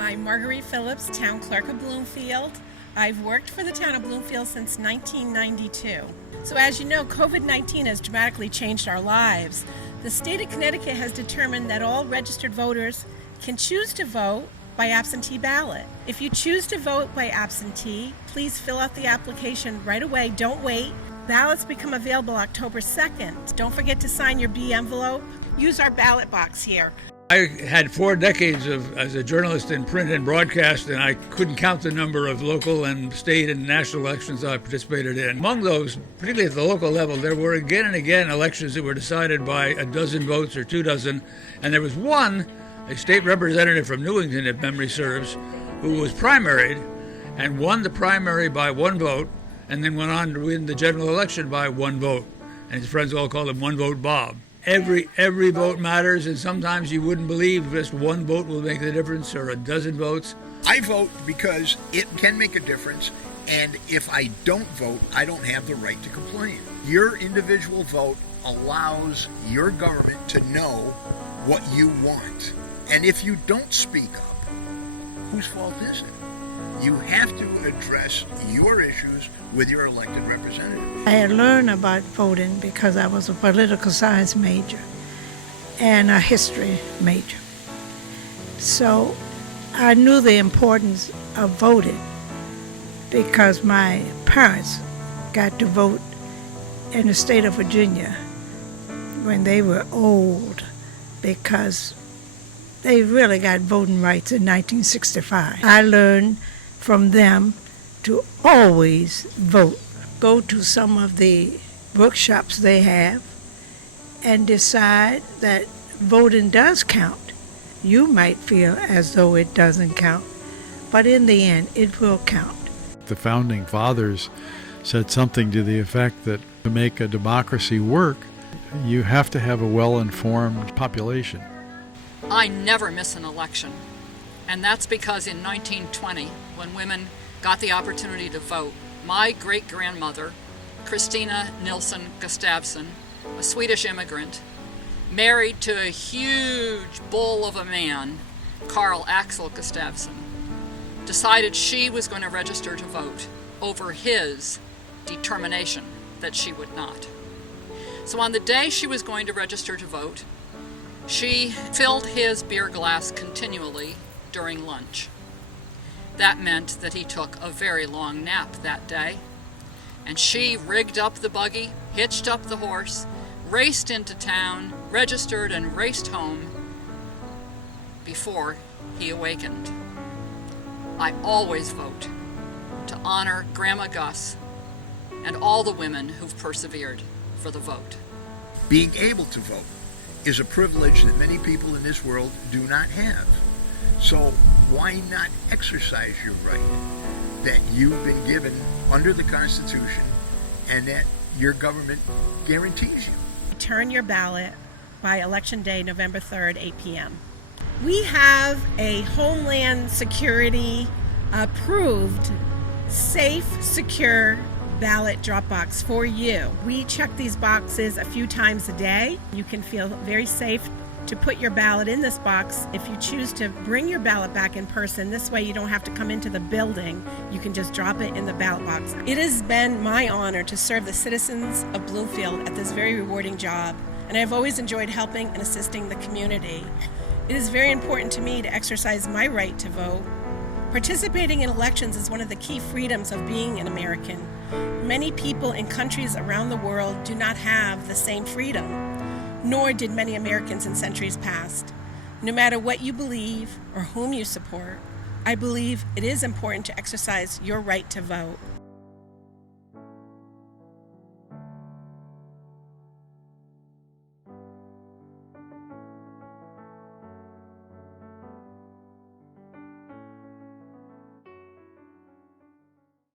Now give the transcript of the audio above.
I'm Marguerite Phillips, Town Clerk of Bloomfield. I've worked for the Town of Bloomfield since 1992. So as you know, COVID-19 has dramatically changed our lives. The state of Connecticut has determined that all registered voters can choose to vote by absentee ballot. If you choose to vote by absentee, please fill out the application right away. Don't wait. Ballots become available October 2nd. Don't forget to sign your B envelope. Use our ballot box here. I had 4 decades as a journalist in print and broadcast, and I couldn't count the number of local and state and national elections I participated in. Among those, particularly at the local level, there were again and again elections that were decided by a dozen votes or 2 dozen, and there was one, a state representative from Newington, if memory serves, who was primaried and won the primary by 1 vote, and then went on to win the general election by 1 vote. And his friends all called him One Vote Bob. Every vote matters, and sometimes you wouldn't believe just 1 vote will make the difference, or a dozen votes. I vote because it can make a difference, and if I don't vote, I don't have the right to complain. Your individual vote allows your government to know what you want. And if you don't speak up, whose fault is it? You have to address your issues with your elected representative. I had learned about voting because I was a political science major and a history major. So I knew the importance of voting because my parents got to vote in the state of Virginia when they were old because they really got voting rights in 1965. I learned from them to always vote. Go to some of the workshops they have and decide that voting does count. You might feel as though it doesn't count, but in the end, it will count. The founding fathers said something to the effect that to make a democracy work, you have to have a well-informed population. I never miss an election, and that's because in 1920, when women got the opportunity to vote, my great-grandmother, Christina Nilsson Gustafsson, a Swedish immigrant, married to a huge bull of a man, Carl Axel Gustafsson, decided she was going to register to vote over his determination that she would not. So on the day she was going to register to vote, she filled his beer glass continually during lunch. That meant that he took a very long nap that day, and she rigged up the buggy, hitched up the horse, raced into town, registered, and raced home before he awakened. I always vote to honor Grandma Gus and all the women who've persevered for the vote. Being able to vote is a privilege that many people in this world do not have. So why not exercise your right that you've been given under the Constitution and that your government guarantees you? Return your ballot by Election Day, November 3rd, 8 p.m. We have a Homeland Security approved, safe, secure ballot drop box for you. We check these boxes a few times a day. You can feel very safe to put your ballot in this box. If you choose to bring your ballot back in person, this way you don't have to come into the building. You can just drop it in the ballot box. It has been my honor to serve the citizens of Bloomfield at this very rewarding job, and I've always enjoyed helping and assisting the community. It is very important to me to exercise my right to vote. Participating in elections is one of the key freedoms of being an American. Many people in countries around the world do not have the same freedom, nor did many Americans in centuries past. No matter what you believe or whom you support, I believe it is important to exercise your right to vote.